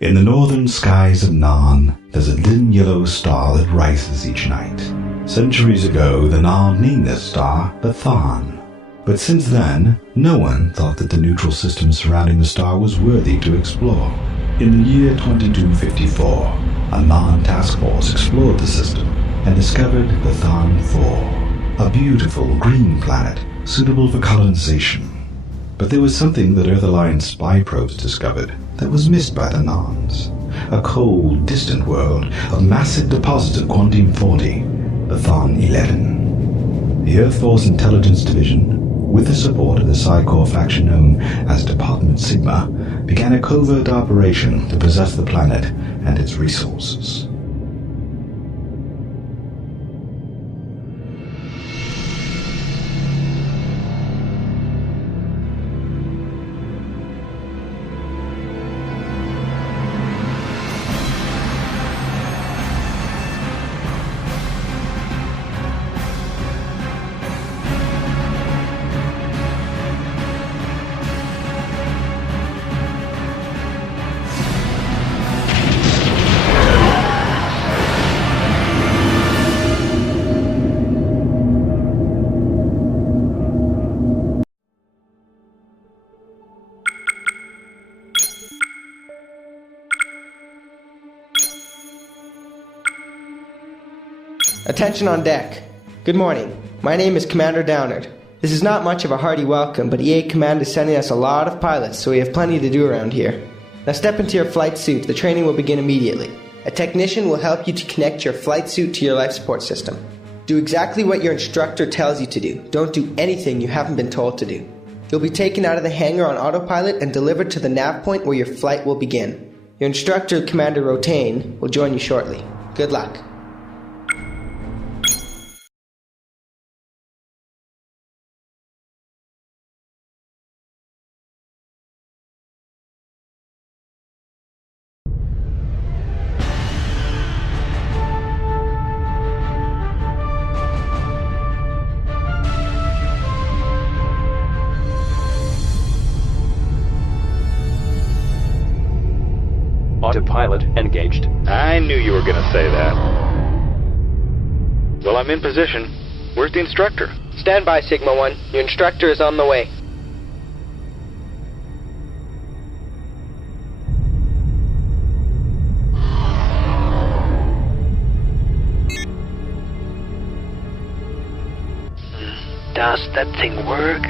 In the northern skies of Narn, there's a thin yellow star that rises each night. Centuries ago, the Narn named this star Bathan. But since then, no one thought that the neutral system surrounding the star was worthy to explore. In the year 2254, a Narn task force explored the system and discovered Bathan 4, a beautiful green planet suitable for colonization. But there was something that Earth Alliance spy probes discovered that was missed by the Narns. A cold, distant world of massive deposits of Quantum-40, Bathan 11. The Earth Force Intelligence Division, with the support of the Psi-Corps faction known as Department Sigma, began a covert operation to possess the planet and its resources. Attention on deck. Good morning. My name is Commander Downard. This is not much of a hearty welcome, but EA Command is sending us a lot of pilots, so we have plenty to do around here. Now step into your flight suit. The training will begin immediately. A technician will help you to connect your flight suit to your life support system. Do exactly what your instructor tells you to do. Don't do anything you haven't been told to do. You'll be taken out of the hangar on autopilot and delivered to the nav point where your flight will begin. Your instructor, Commander Rotain, will join you shortly. Good luck. Autopilot engaged. I knew you were gonna say that. Well, I'm in position. Where's the instructor? Stand by, Sigma 1. Your instructor is on the way. Does that thing work?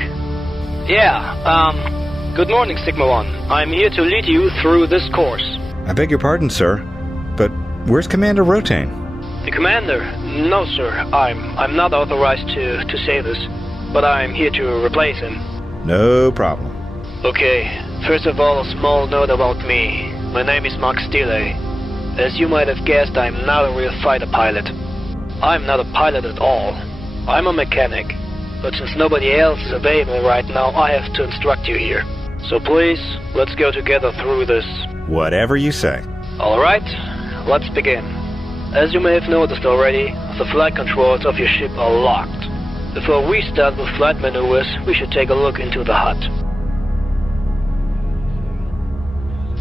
Yeah, good morning, Sigma 1. I'm here to lead you through this course. I beg your pardon, sir, but where's Commander Rotain? The commander? No, sir. I'm not authorized to say this, but I'm here to replace him. No problem. Okay, first of all, a small note about me. My name is Mark Stille. As you might have guessed, I'm not a real fighter pilot. I'm not a pilot at all. I'm a mechanic. But since nobody else is available right now, I have to instruct you here. So please, let's go together through this. Whatever you say. Alright, let's begin. As you may have noticed already, the flight controls of your ship are locked. Before we start with flight maneuvers, we should take a look into the HUD.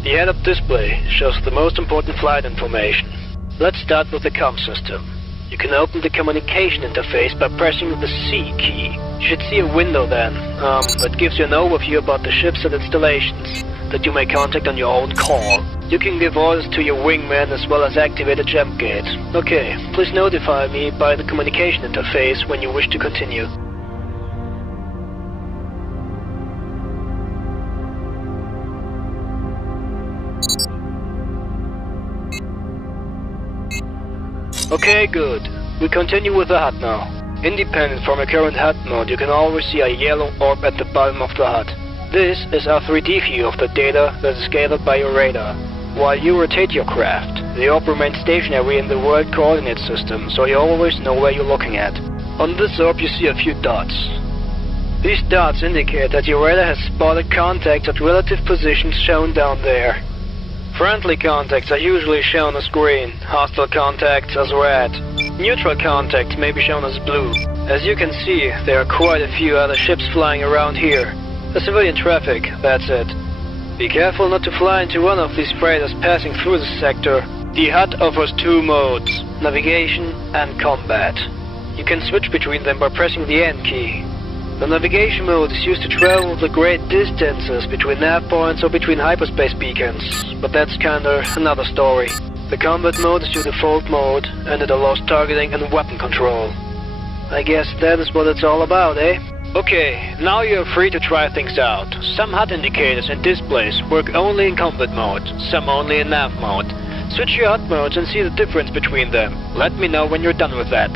The head-up display shows the most important flight information. Let's start with the comm system. You can open the communication interface by pressing the C key. You should see a window then, that gives you an overview about the ships and installations that you may contact on your own call. You can give orders to your wingman as well as activate a jump gate. Okay, please notify me by the communication interface when you wish to continue. Okay, good. We continue with the HUD now. Independent from your current HUD mode, you can always see a yellow orb at the bottom of the HUD. This is a 3D view of the data that is gathered by your radar. While you rotate your craft, the orb remains stationary in the World Coordinate System, so you always know where you're looking at. On this orb you see a few dots. These dots indicate that your radar has spotted contacts at relative positions shown down there. Friendly contacts are usually shown as green, hostile contacts as red. Neutral contacts may be shown as blue. As you can see, there are quite a few other ships flying around here. The civilian traffic, that's it. Be careful not to fly into one of these freighters passing through the sector. The hut offers two modes, navigation and combat. You can switch between them by pressing the N key. The navigation mode is used to travel the great distances between nav points or between hyperspace beacons, but that's kinda another story. The combat mode is your default mode, and it allows targeting and weapon control. I guess that is what it's all about, eh? Okay, now you're free to try things out. Some HUD indicators and displays work only in combat mode, some only in nav mode. Switch your HUD modes and see the difference between them. Let me know when you're done with that.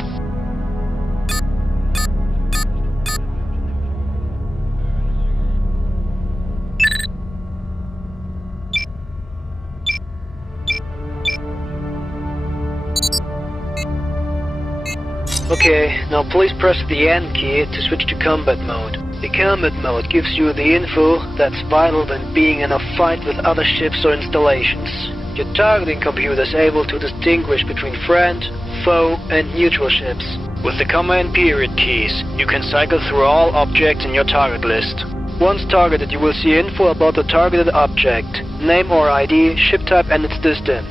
Okay, now please press the N key to switch to combat mode. The combat mode gives you the info that's vital when being in a fight with other ships or installations. Your targeting computer is able to distinguish between friend, foe, and neutral ships. With the comma and period keys, you can cycle through all objects in your target list. Once targeted, you will see info about the targeted object, name or ID, ship type and its distance,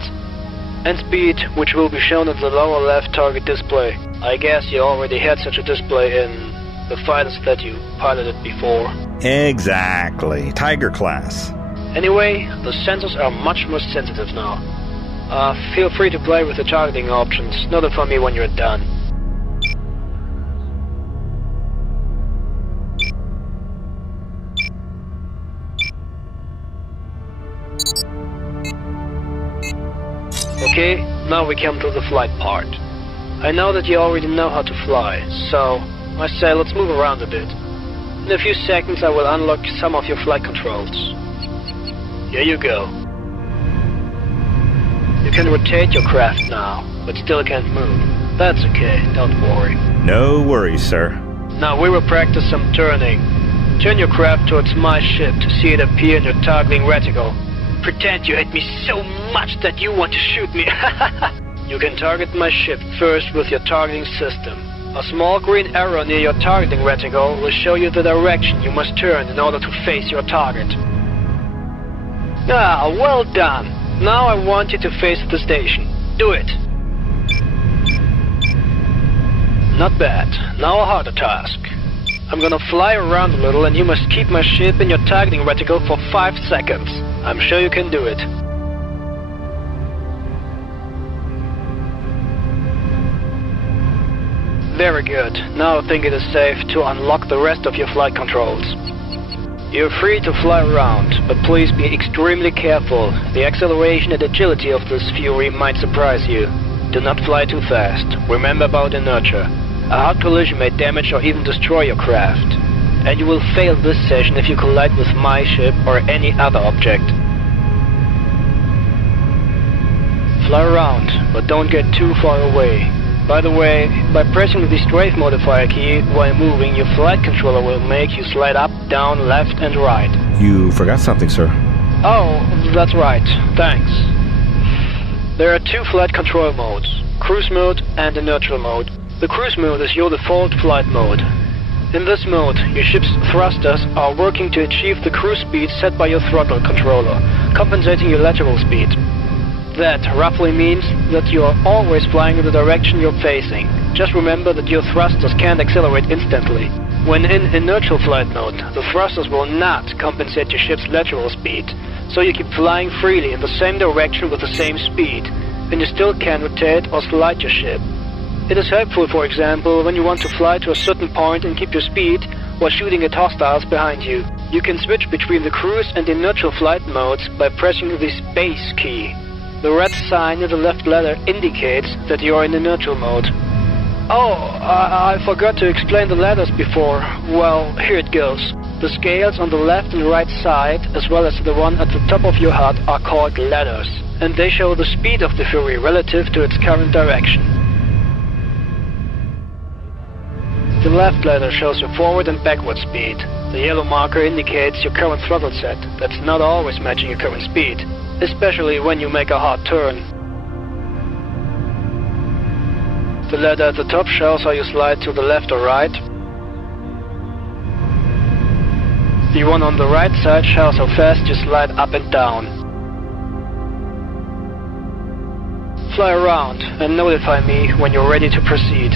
and speed, which will be shown at the lower left target display. I guess you already had such a display in the fighters that you piloted before. Exactly. Tiger class. Anyway, the sensors are much more sensitive now. Feel free to play with the targeting options. Notify me when you're done. Okay, now we come to the flight part. I know that you already know how to fly, so I say let's move around a bit. In a few seconds I will unlock some of your flight controls. Here you go. You can rotate your craft now, but still can't move. That's okay, don't worry. No worries, sir. Now we will practice some turning. Turn your craft towards my ship to see it appear in your targeting reticle. Pretend you hate me so much that you want to shoot me. You can target my ship first with your targeting system. A small green arrow near your targeting reticle will show you the direction you must turn in order to face your target. Ah, well done. Now I want you to face the station. Do it. Not bad. Now a harder task. I'm gonna fly around a little and you must keep my ship in your targeting reticle for 5 seconds. I'm sure you can do it. Very good. Now I think it is safe to unlock the rest of your flight controls. You're free to fly around, but please be extremely careful. The acceleration and agility of this Fury might surprise you. Do not fly too fast. Remember about inertia. A hard collision may damage or even destroy your craft. And you will fail this session if you collide with my ship or any other object. Fly around, but don't get too far away. By the way, by pressing the strafe modifier key while moving, your flight controller will make you slide up, down, left and right. You forgot something, sir. Oh, that's right. Thanks. There are 2 flight control modes, cruise mode and inertial mode. The cruise mode is your default flight mode. In this mode, your ship's thrusters are working to achieve the cruise speed set by your throttle controller, compensating your lateral speed. That roughly means that you are always flying in the direction you're facing. Just remember that your thrusters can't accelerate instantly. When in inertial flight mode, the thrusters will not compensate your ship's lateral speed, so you keep flying freely in the same direction with the same speed, and you still can rotate or slide your ship. It is helpful, for example, when you want to fly to a certain point and keep your speed while shooting at hostiles behind you. You can switch between the cruise and inertial flight modes by pressing the space key. The red sign in the left ladder indicates that you are in inertial mode. Oh, I forgot to explain the ladders before. Well, here it goes. The scales on the left and right side, as well as the one at the top of your HUD, are called ladders, and they show the speed of the Fury relative to its current direction. The left ladder shows your forward and backward speed. The yellow marker indicates your current throttle set. That's not always matching your current speed, especially when you make a hard turn. The ladder at the top shows how you slide to the left or right. The one on the right side shows how fast you slide up and down. Fly around and notify me when you're ready to proceed.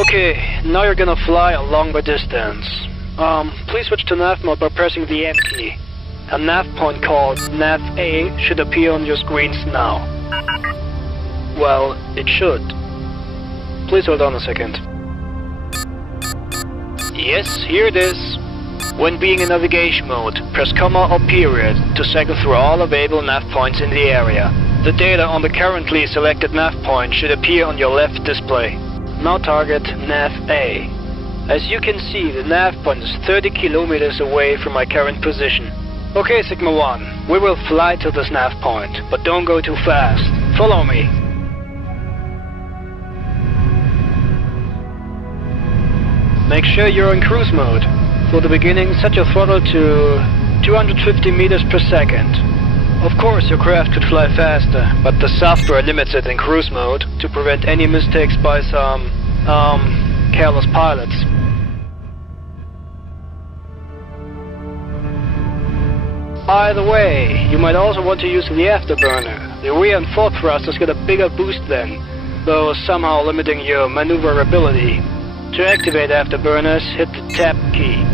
Okay, now you're gonna fly a longer distance. Please switch to nav mode by pressing the M key. A nav point called Nav A should appear on your screens now. Well, it should. Please hold on a second. Yes, here it is. When being in navigation mode, press comma or period to cycle through all available nav points in the area. The data on the currently selected nav point should appear on your left display. Now target Nav A. As you can see, the nav point is 30 kilometers away from my current position. Okay, Sigma 1, we will fly to this nav point, but don't go too fast. Follow me. Make sure you're in cruise mode. For the beginning, set your throttle to 250 meters per second. Of course, your craft could fly faster, but the software limits it in cruise mode to prevent any mistakes by some, careless pilots. By the way, you might also want to use the afterburner. The rear and forward thrusters get a bigger boost then, though somehow limiting your maneuverability. To activate afterburners, hit the tab key.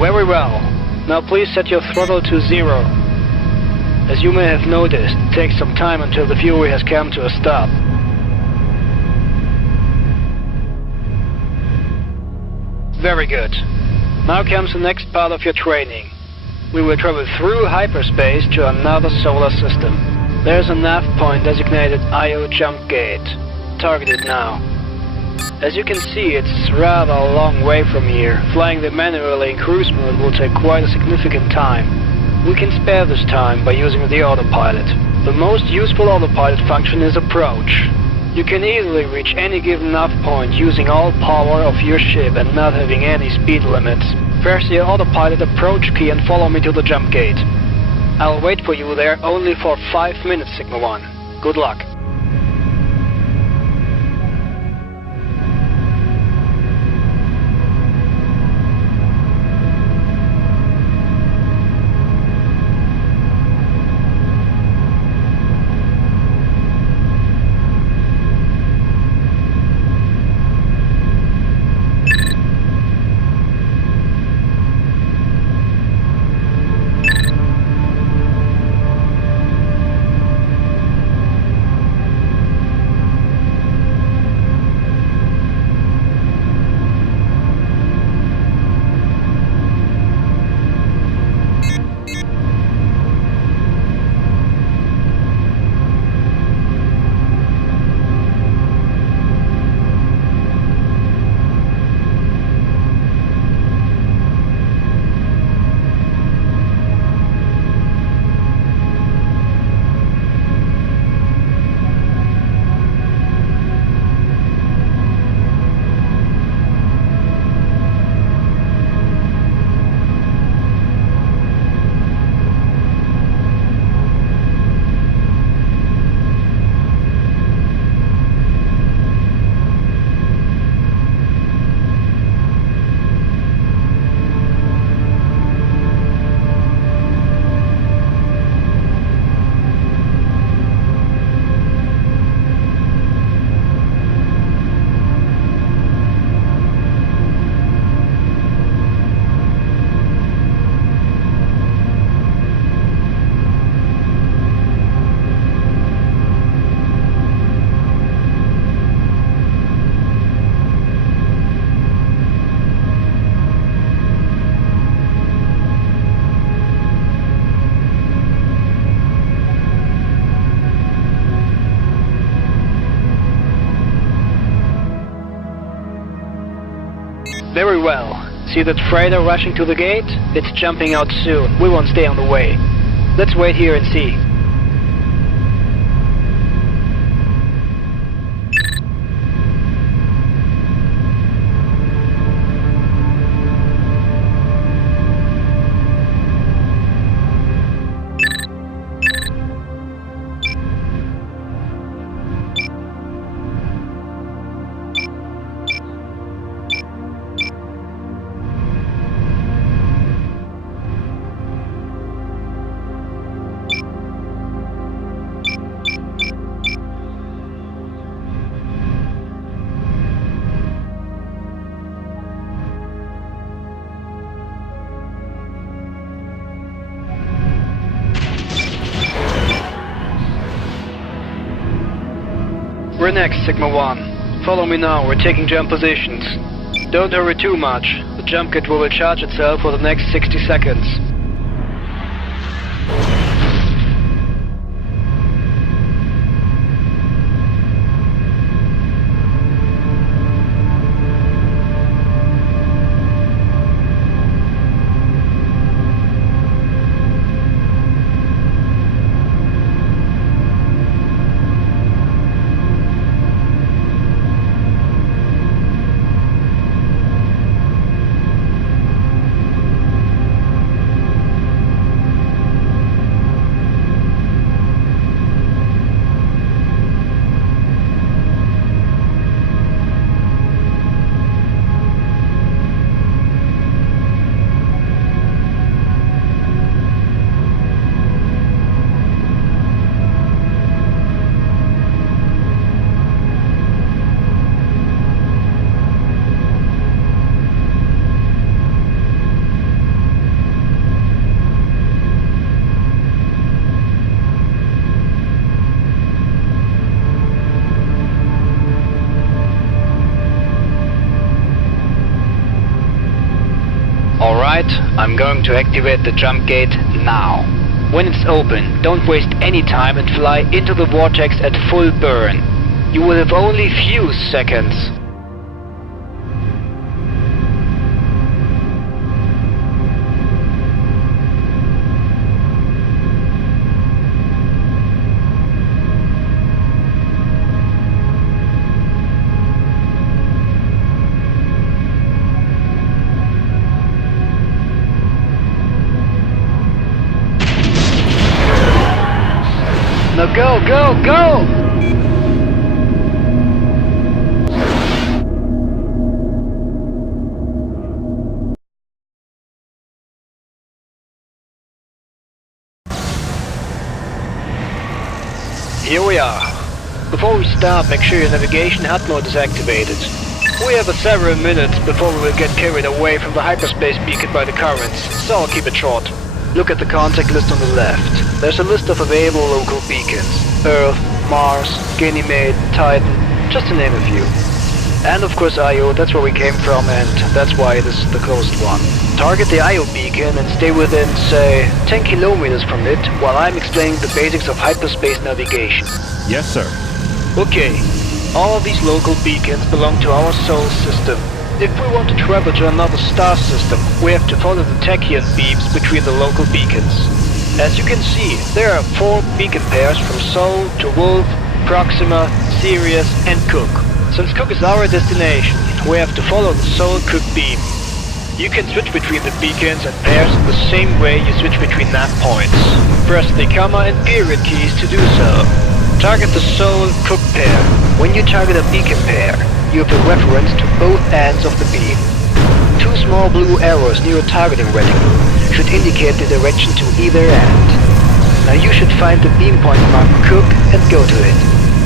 Very well. Now please set your throttle to 0. As you may have noticed, it takes some time until the fury has come to a stop. Very good. Now comes the next part of your training. We will travel through hyperspace to another solar system. There's a nav point designated IO Jump Gate. Target it now. As you can see, it's rather a long way from here. Flying them manually in cruise mode will take quite a significant time. We can spare this time by using the autopilot. The most useful autopilot function is approach. You can easily reach any given nav point using all power of your ship and not having any speed limits. Press the autopilot approach key and follow me to the jump gate. I'll wait for you there only for 5 minutes, Sigma 1. Good luck. Very well. See that freighter rushing to the gate? It's jumping out soon. We won't stay on the way. Let's wait here and see. We're next, Sigma 1. Follow me now, we're taking jump positions. Don't hurry too much. The jump kit will recharge itself for the next 60 seconds. Alright, I'm going to activate the jump gate now. When it's open, don't waste any time and fly into the vortex at full burn. You will have only few seconds. Now go, go, go! Here we are. Before we start, make sure your navigation HUD mode is activated. We have several minutes before we will get carried away from the hyperspace beacon by the currents, so I'll keep it short. Look at the contact list on the left. There's a list of available local beacons. Earth, Mars, Ganymede, Titan, just to name a few. And of course Io, that's where we came from and that's why this is the closest one. Target the Io beacon and stay within, say, 10 kilometers from it while I'm explaining the basics of hyperspace navigation. Yes, sir. Okay, all of these local beacons belong to our Sol system. If we want to travel to another star system, we have to follow the tachyon beams between the local beacons. As you can see, there are 4 beacon pairs from Sol to Wolf, Proxima, Sirius and Cook. Since Cook is our destination, we have to follow the Sol-Cook beam. You can switch between the beacons and pairs the same way you switch between nav points. Press the comma and period keys to do so. Target the Sol-Cook pair. When you target a beacon pair, you have a reference to both ends of the beam. 2 small blue arrows near a targeting reticule should indicate the direction to either end. Now you should find the beam point marked Cook and go to it.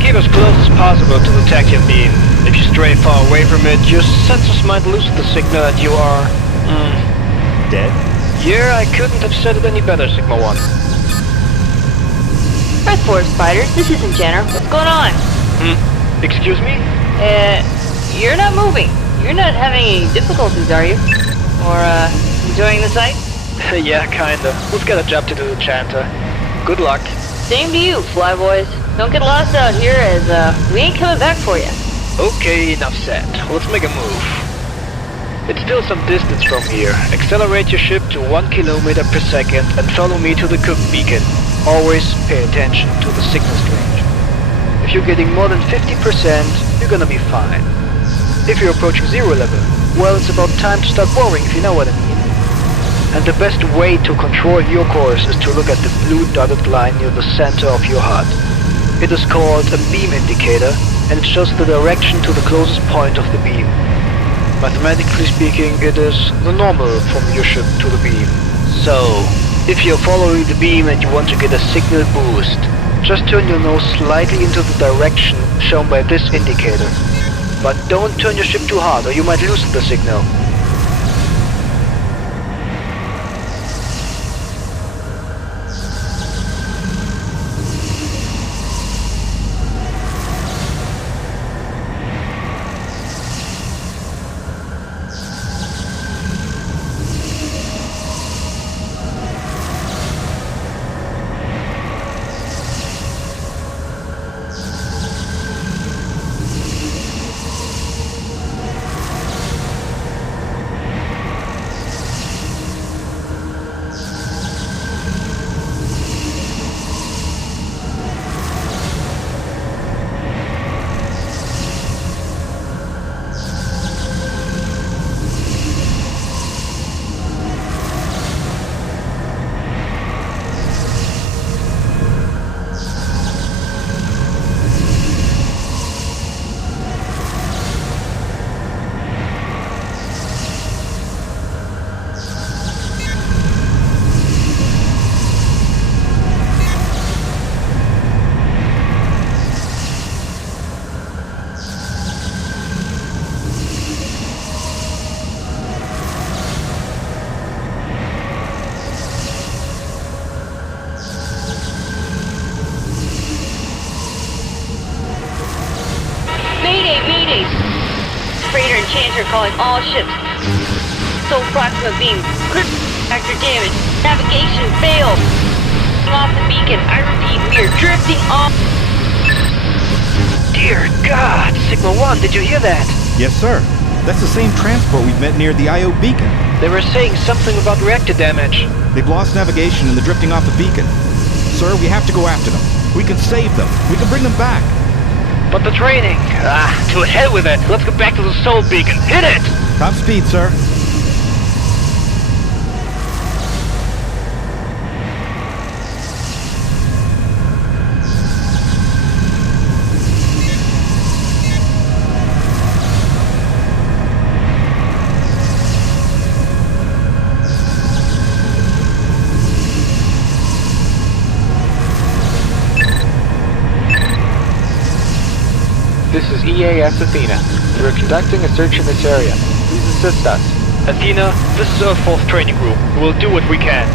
Keep as close as possible to the tachyon beam. If you stray far away from it, your sensors might lose the signal and you are... Dead? Yeah, I couldn't have said it any better, Sigma 1. Earth Force Spider, this isn't Jenner. What's going on? Excuse me? You're not moving. You're not having any difficulties, are you? Or, enjoying the sight? Yeah, kinda. We've got a job to do, Chanter. Good luck. Same to you, flyboys. Don't get lost out here, as, we ain't coming back for you. Okay, enough said. Let's make a move. It's still some distance from here. Accelerate your ship to 1 kilometer per second and follow me to the cook beacon. Always pay attention to the signal strength. If you're getting more than 50%, you're gonna be fine. If you're approaching zero level, well, it's about time to start worrying, if you know what I mean. And the best way to control your course is to look at the blue dotted line near the center of your HUD. It is called a beam indicator, and it shows the direction to the closest point of the beam. Mathematically speaking, it is the normal from your ship to the beam. So, if you're following the beam and you want to get a signal boost, just turn your nose slightly into the direction shown by this indicator. But don't turn your ship too hard or you might lose the signal. Mayday! Freighter and Chanter calling all ships. Sole proxima beam. Clear factor damage. Navigation failed. Off the beacon. I repeat, we are drifting off. Dear God, Sigma 1, did you hear that? Yes, sir. That's the same transport we've met near the IO beacon. They were saying something about reactor damage. They've lost navigation and they're drifting off the beacon. Sir, we have to go after them. We can save them. We can bring them back. But the training... to hell with it. Let's get back to the Soul Beacon. Hit it! Top speed, sir. This is EAS Athena. We're conducting a search in this area. Please assist us. Athena, this is our 4th training group. We will do what we can.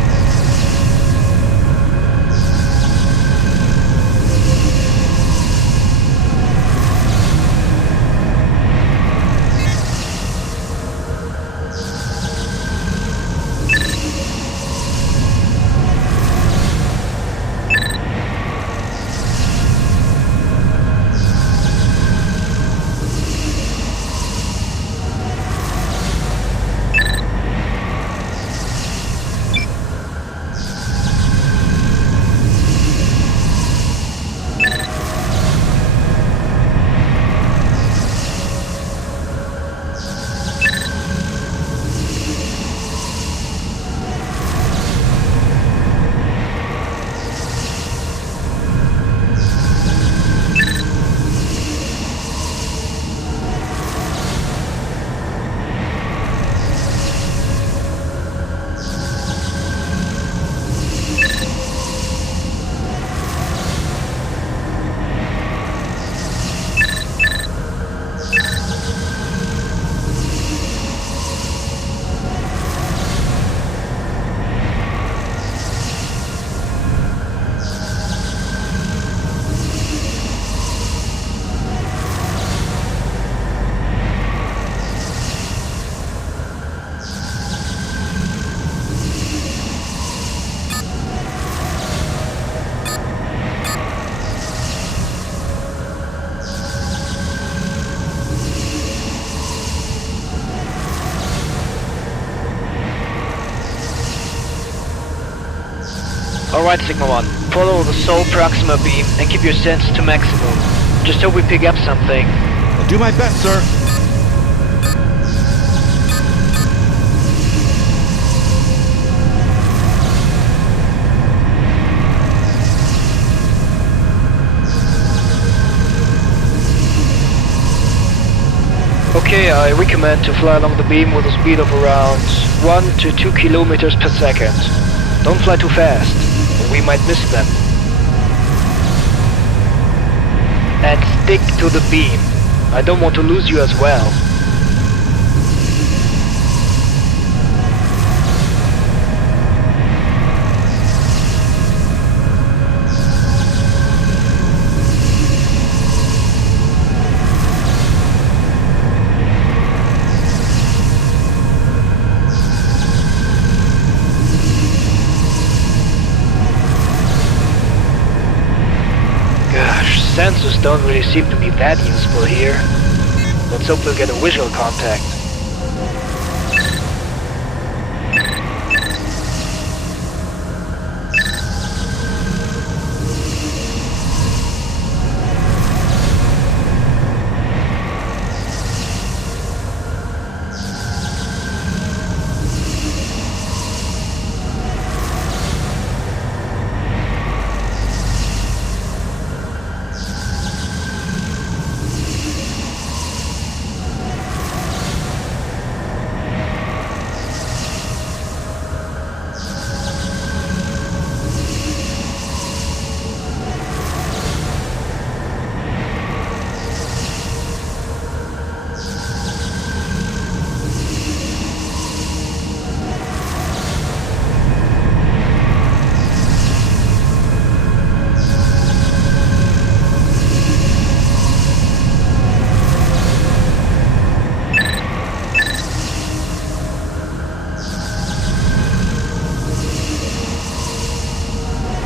Alright, Sigma 1. Follow the Sol Proxima beam and keep your sense to maximum. Just hope we pick up something. I'll do my best, sir. Okay, I recommend to fly along the beam with a speed of around 1 to 2 kilometers per second. Don't fly too fast, or we might miss them. And stick to the beam. I don't want to lose you as well. Sensors don't really seem to be that useful here. Let's hope we'll get a visual contact.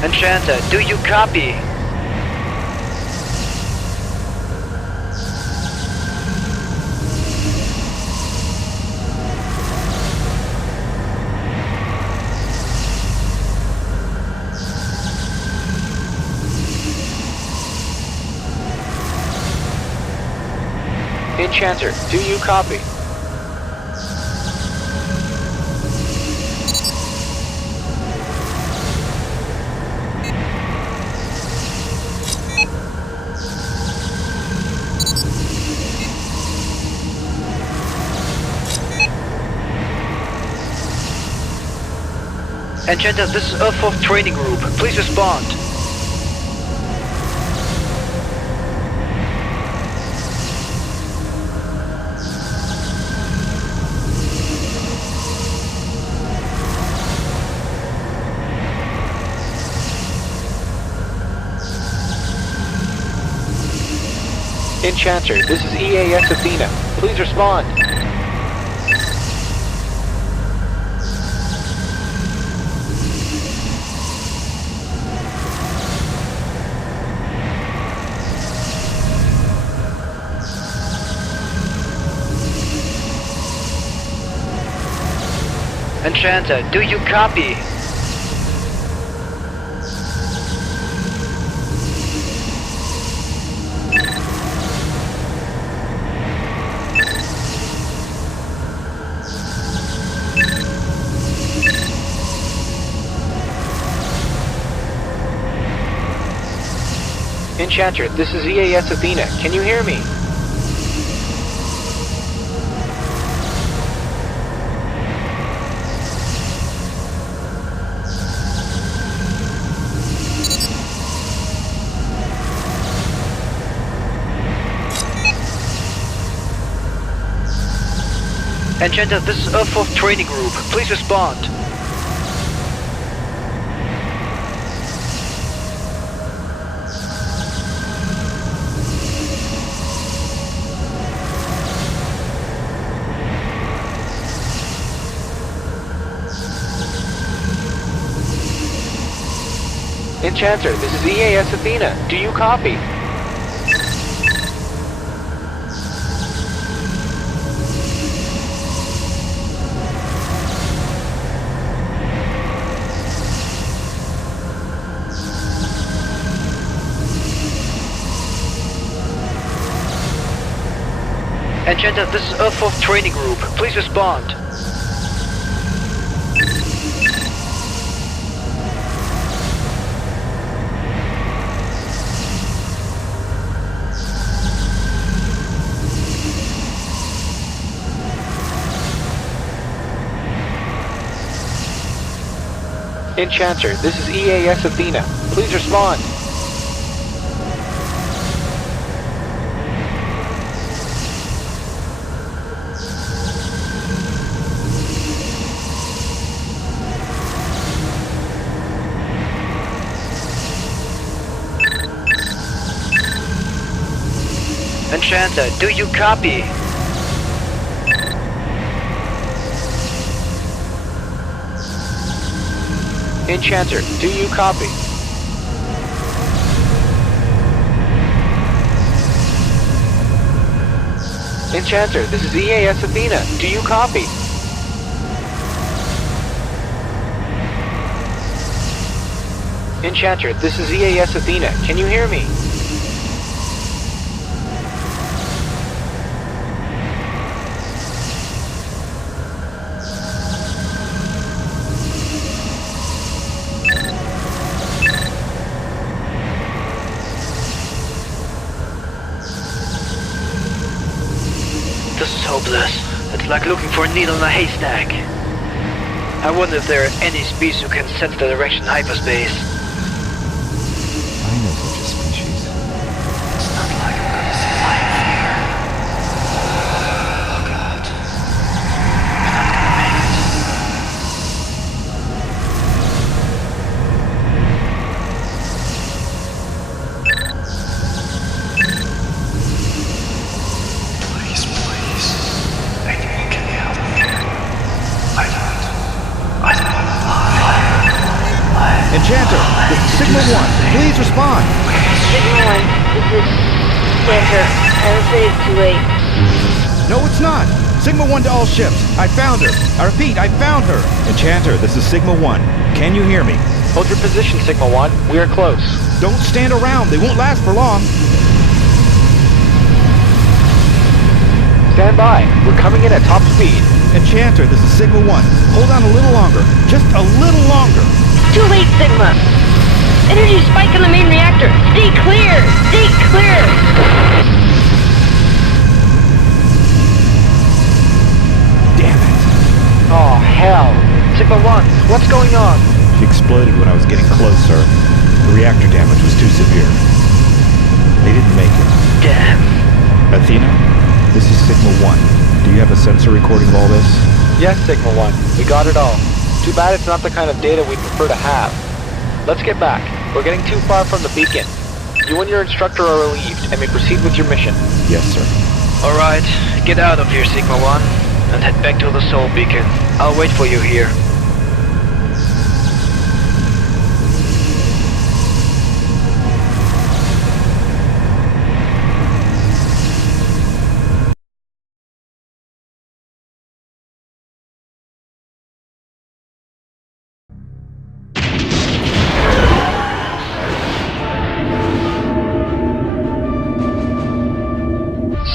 Enchanter, do you copy? Enchanter, do you copy? Enchanter, this is Earth 4th Training Group. Please respond. Enchanter, this is EAS Athena. Please respond. Enchanter, do you copy? Enchanter, this is EAS Athena. Can you hear me? Enchanter, this is Earth 4th Training Group. Please respond. Enchanter, this is EAS Athena. Do you copy? Enchanter, this is Earth Force Training Group. Please respond. Enchanter, this is EAS Athena. Please respond. Enchanter, do you copy? Enchanter, do you copy? Enchanter, this is EAS Athena. Do you copy? Enchanter, this is EAS Athena. Can you hear me? This is hopeless. It's like looking for a needle in a haystack. I wonder if there are any species who can sense the direction in hyperspace. I know such a species. It's not like I'm gonna see life here. Oh God. We're not gonna make it. Please, please. Anyone get me out of here. I don't want to lie. Enchanter, this is Sigma 1. Please respond. Sigma 1, this is Enchanter. I'm afraid it's too late. No, it's not. Sigma 1 to all ships. I found her. I repeat, I found her. Enchanter, this is Sigma 1. Can you hear me? Hold your position, Sigma 1. We are close. Don't stand around. They won't last for long. Stand by. We're coming in at top speed. Enchanter, this is Sigma 1. Hold on a little longer. Just a little longer. Too late, Sigma. Energy spike in the main reactor. Stay clear. Stay clear. Damn it. Oh, hell. Sigma 1, what's going on? She exploded when I was getting close, sir. The reactor damage was too severe. They didn't make it. Damn. Athena, this is Sigma 1. Do you have a sensor recording of all this? Yes, Sigma 1. We got it all. Too bad it's not the kind of data we'd prefer to have. Let's get back. We're getting too far from the beacon. You and your instructor are relieved and may proceed with your mission. Yes, sir. Alright, get out of here, Sigma 1, and head back to the Soul Beacon. I'll wait for you here.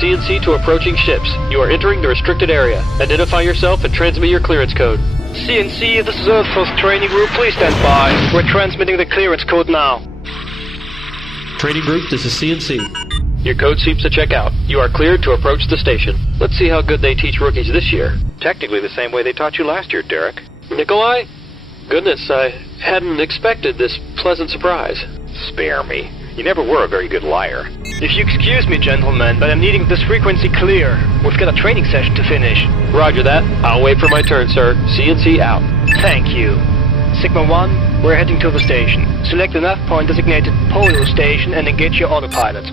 CNC to approaching ships. You are entering the restricted area. Identify yourself and transmit your clearance code. CNC, this is Earth Force Training Group. Please stand by. We're transmitting the clearance code now. Training group, this is CNC. Your code seems to check out. You are cleared to approach the station. Let's see how good they teach rookies this year. Technically the same way they taught you last year, Derek. Nikolai? Goodness, I hadn't expected this pleasant surprise. Spare me. You never were a very good liar. If you excuse me, gentlemen, but I'm needing this frequency clear. We've got a training session to finish. Roger that. I'll wait for my turn, sir. CNC out. Thank you. Sigma 1, we're heading to the station. Select the nav point designated Polio Station and engage your autopilot.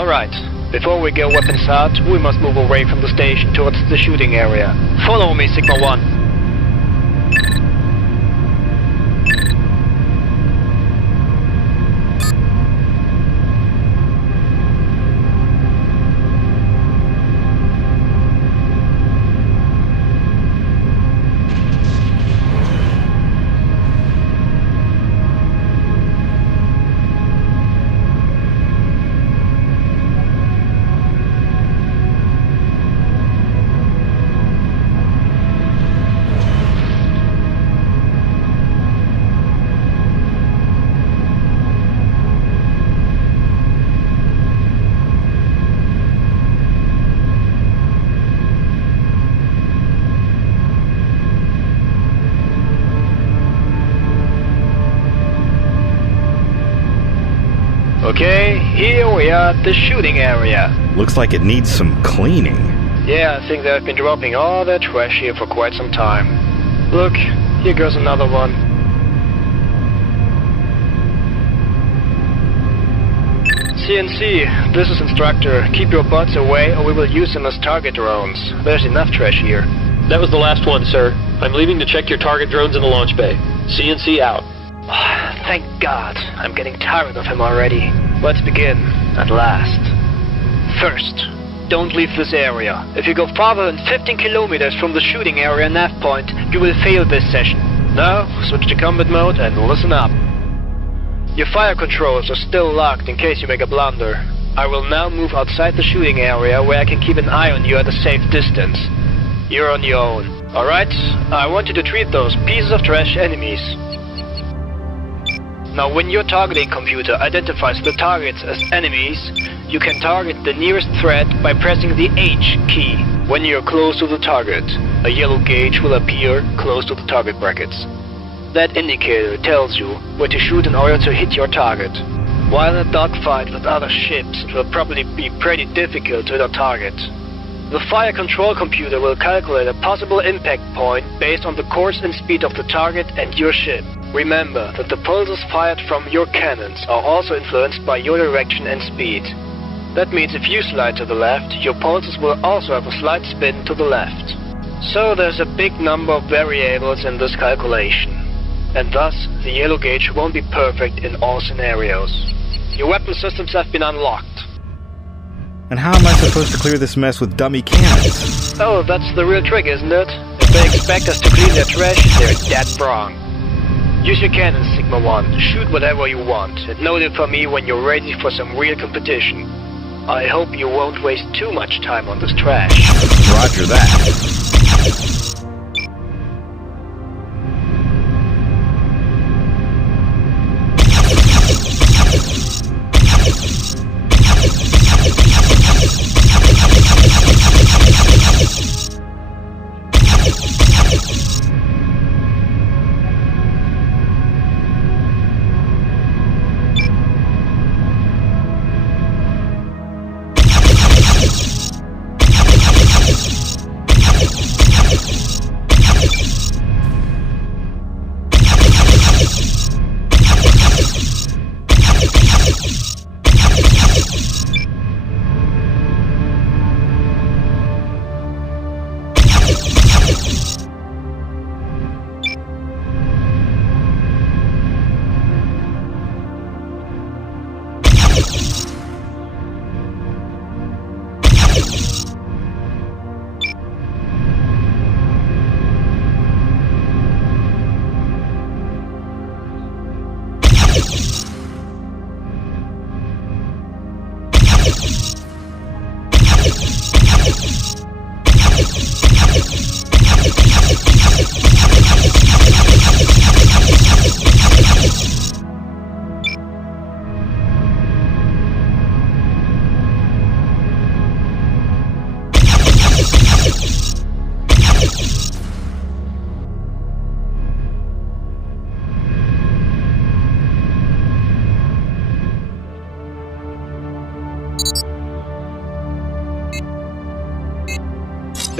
Alright. Before we get weapons out, we must move away from the station towards the shooting area. Follow me, Sigma 1. Okay, here we are at the shooting area. Looks like it needs some cleaning. Yeah, I think they've been dropping all their trash here for quite some time. Look, here goes another one. CNC, this is Instructor. Keep your butts away or we will use them as target drones. There's enough trash here. That was the last one, sir. I'm leaving to check your target drones in the launch bay. CNC out. Thank God. I'm getting tired of him already. Let's begin, at last. First, don't leave this area. If you go farther than 15 kilometers from the shooting area nav point, you will fail this session. Now, switch to combat mode and listen up. Your fire controls are still locked in case you make a blunder. I will now move outside the shooting area where I can keep an eye on you at a safe distance. You're on your own. Alright? I want you to treat those pieces of trash enemies. Now, when your targeting computer identifies the targets as enemies, you can target the nearest threat by pressing the H key. When you're close to the target, a yellow gauge will appear close to the target brackets. That indicator tells you where to shoot in order to hit your target. While in a dogfight with other ships, it will probably be pretty difficult to hit a target. The fire control computer will calculate a possible impact point based on the course and speed of the target and your ship. Remember that the pulses fired from your cannons are also influenced by your direction and speed. That means if you slide to the left, your pulses will also have a slight spin to the left. So there's a big number of variables in this calculation. And thus, the yellow gauge won't be perfect in all scenarios. Your weapon systems have been unlocked. And how am I supposed to clear this mess with dummy cannons? Oh, that's the real trick, isn't it? If they expect us to clean their trash, they're dead wrong. Use your cannons, Sigma 1. Shoot whatever you want, and note it for me when you're ready for some real competition. I hope you won't waste too much time on this trash. Roger that.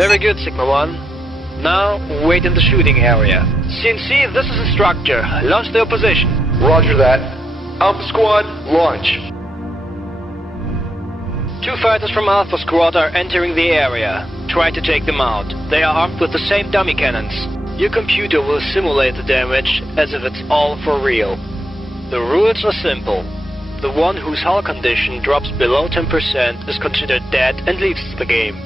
Very good, Sigma 1. Now, wait in the shooting area. CNC, this is Instructor. Launch their position. Roger that. Alpha Squad, launch. 2 fighters from Alpha Squad are entering the area. Try to take them out. They are armed with the same dummy cannons. Your computer will simulate the damage as if it's all for real. The rules are simple. The one whose hull condition drops below 10% is considered dead and leaves the game.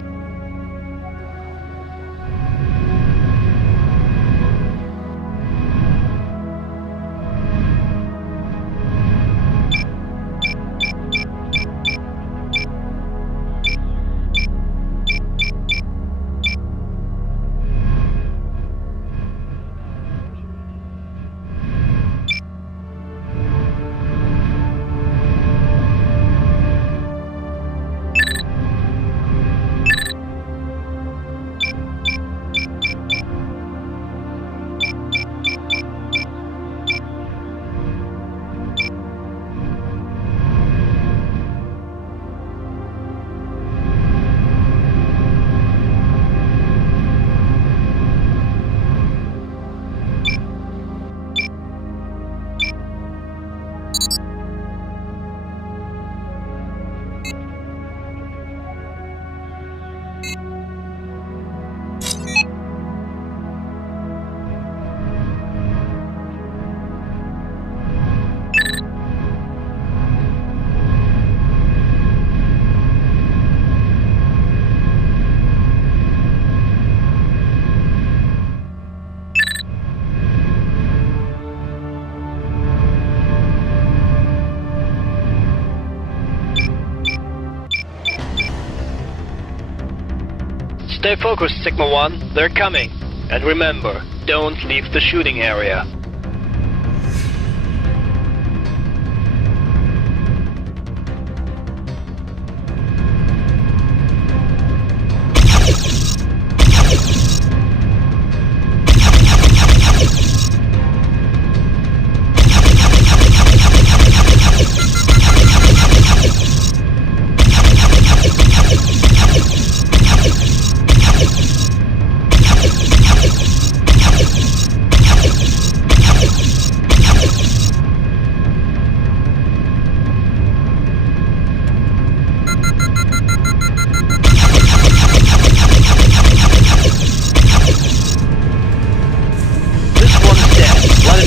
Stay focused, Sigma-1. They're coming. And remember, don't leave the shooting area.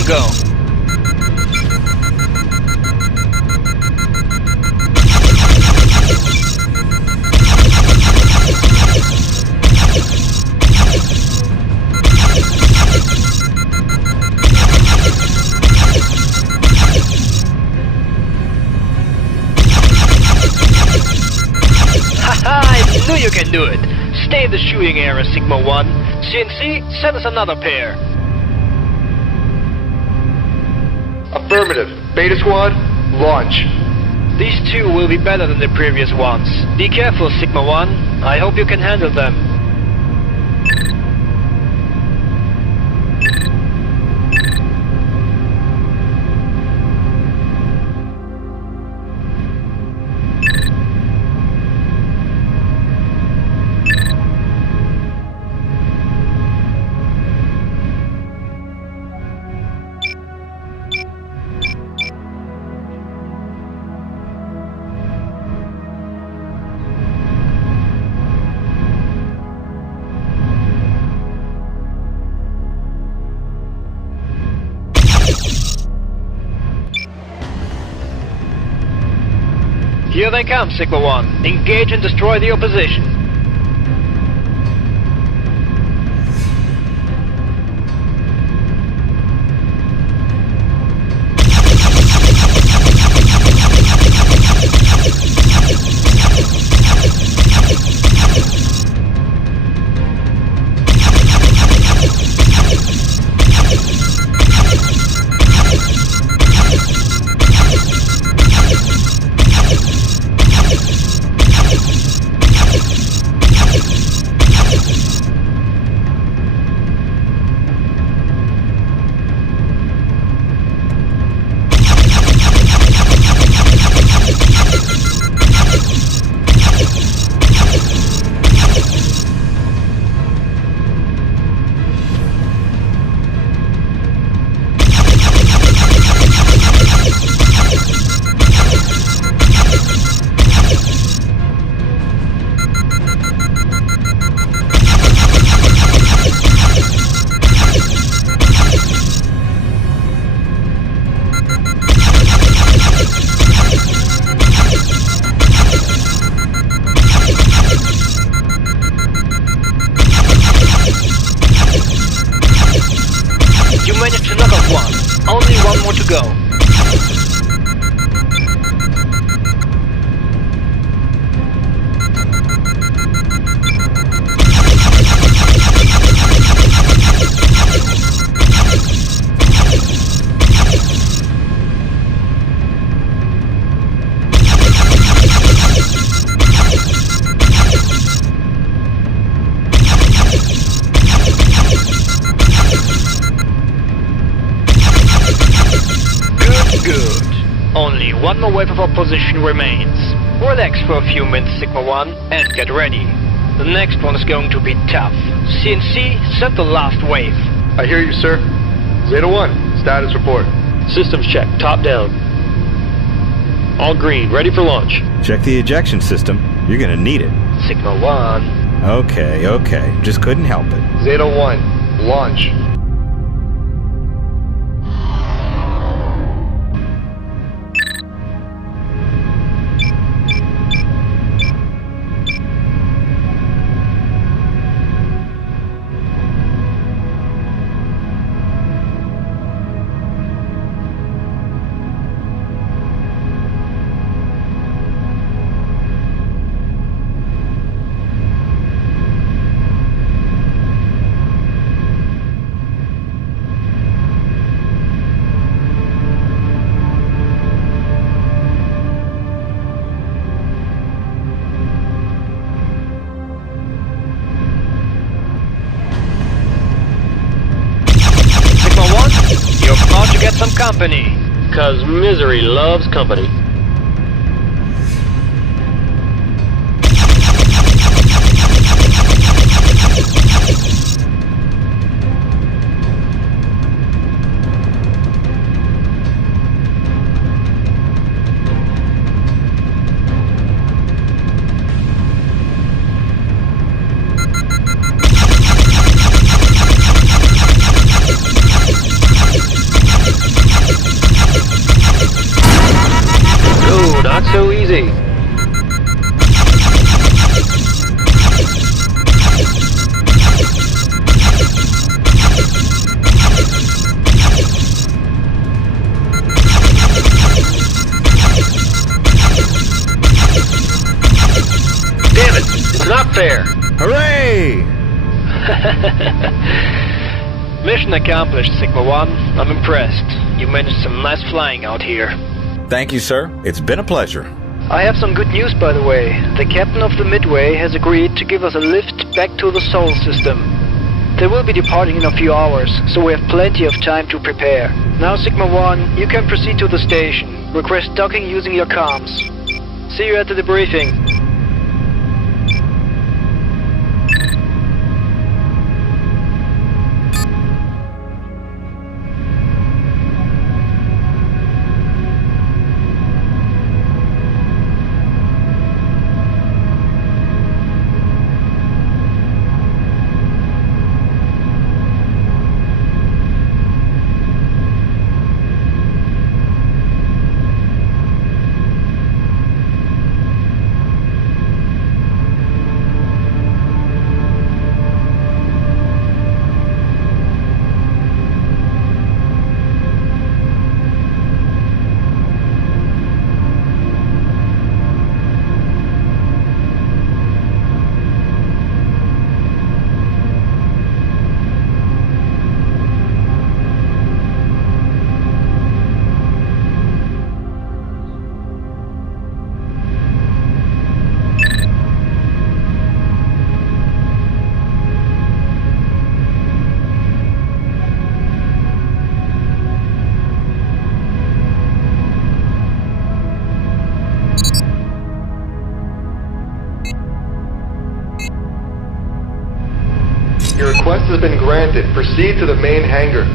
Go. Haha, I knew you can do it. Stay in the shooting area, Sigma-1. CNC, send us another pair. Affirmative. Beta Squad, launch. These two will be better than the previous ones. Be careful, Sigma-1. I hope you can handle them. Here they come, Sigma-1. Engage and destroy the opposition. 1/3 of our position remains. Relax for a few minutes, Sigma 1, and get ready. The next one is going to be tough. CNC, set the last wave. I hear you, sir. Zeta 1, status report. Systems check, top down. All green, ready for launch. Check the ejection system. You're gonna need it. Sigma 1. Okay. Just couldn't help it. Zeta 1, launch. You're about to get some company. 'Cause misery loves company. Oh, not so easy. Damn it, it's not fair. Hooray! Mission accomplished, Sigma 1. I'm impressed. You managed some nice flying out here. Thank you, sir. It's been a pleasure. I have some good news, by the way. The captain of the Midway has agreed to give us a lift back to the Sol system. They will be departing in a few hours, so we have plenty of time to prepare. Now, Sigma 1, you can proceed to the station. Request docking using your comms. See you at the debriefing. Your request has been granted. Proceed to the main hangar.